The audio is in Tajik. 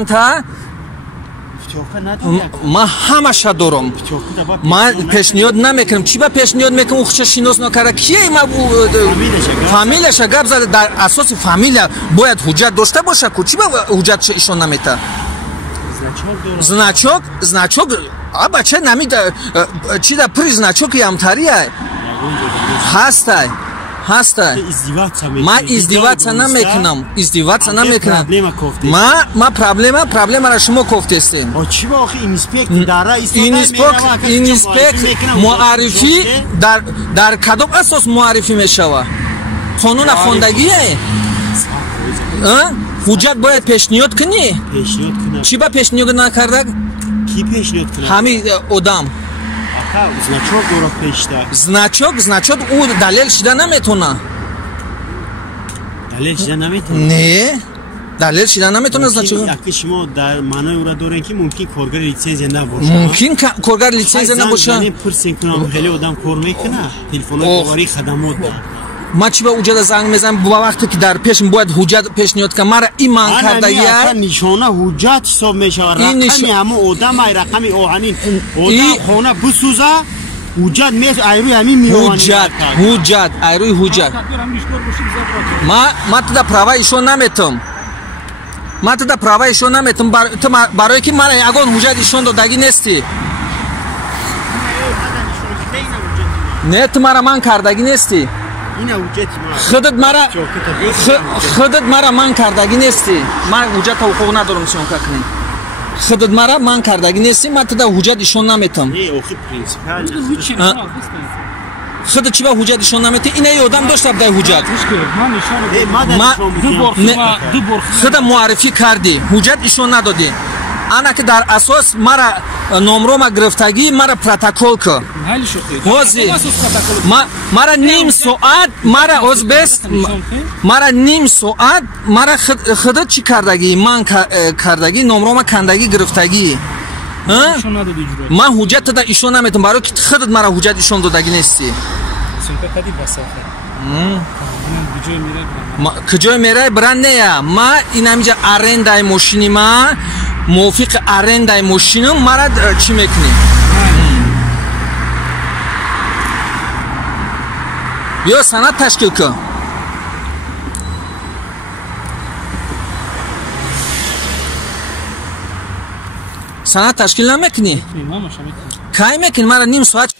تا ما همش دارم ما پیشنهاد نمیکنم چی با پیشنهاد میکنم او خودش شناس نکرده کیه ما فامیلش گپ زده در اساس فامیل باید حجت داشته باشه کو چی با حجت ایشون نمیته значок а бача намид чи да при значок ямтария ҳастай ма издеваться намекунам ма проблемаро шумо кофтестем инспектор муаррифӣ дар кадом асос муаррифӣ мешава қонуна хондагие ҳуҷҷат бояд пешниҳод кунӣ чӣ ба пешниҳод накарда ҳамин одам значок ӯ далел шида наметона не далел шида наметона мумкин коргари литсензия набоша ма чӣ ба ҳуҷҷата занг мезанам ба вақте ки дар пешм бояд ҳуҷҷат пешниҳод кунам мара ин манкардагия нишона ҳуҷҷат ҳисоб мешавад рақами ҳамон одамай рақами оҳанин одам хона бисӯза ҳуҷҷат мес айрӯи ҳамин ҳуҷҷат айрӯи ҳуҷҷат ма туда права ишон наметам барое ки мара ягон ҳуҷҷат ишон додагӣ нестӣ не ту мара ман кардагӣ нестӣ худат мара ман кардагӣ нестӣ ман ҳуҷҷата ҳуқуқ надорам сёнка кунем худат мара ман кардагӣ нестӣ ман туда ҳуҷҷат ишон наметам худат чӣ ба ҳуҷҷат ишон наметӣ ина одам дошта дай ҳуҷҷат худа муаррифӣ кардӣ ҳуҷҷат ишон надодӣ ана ки дар асос мара номрома гирифтагӣ мара протокол ку ҳозир мара ним соат мара озбест мара ним соат мара худат чӣ кардагӣ ман кардагӣ номрома кандагӣ гирифтагӣ ман ҳуҷҷат тада ишон наметам барои ки худат мара ҳуҷҷат ишон додагӣ нестӣ куҷое мерай биран нея ма инамиҷа арендаи мошини ма мувофиқи арендаи мошинам мара чӣ мекунӣ биё санад ташкил кун санад ташкил намекунӣ кай мекунӣ мара ним соат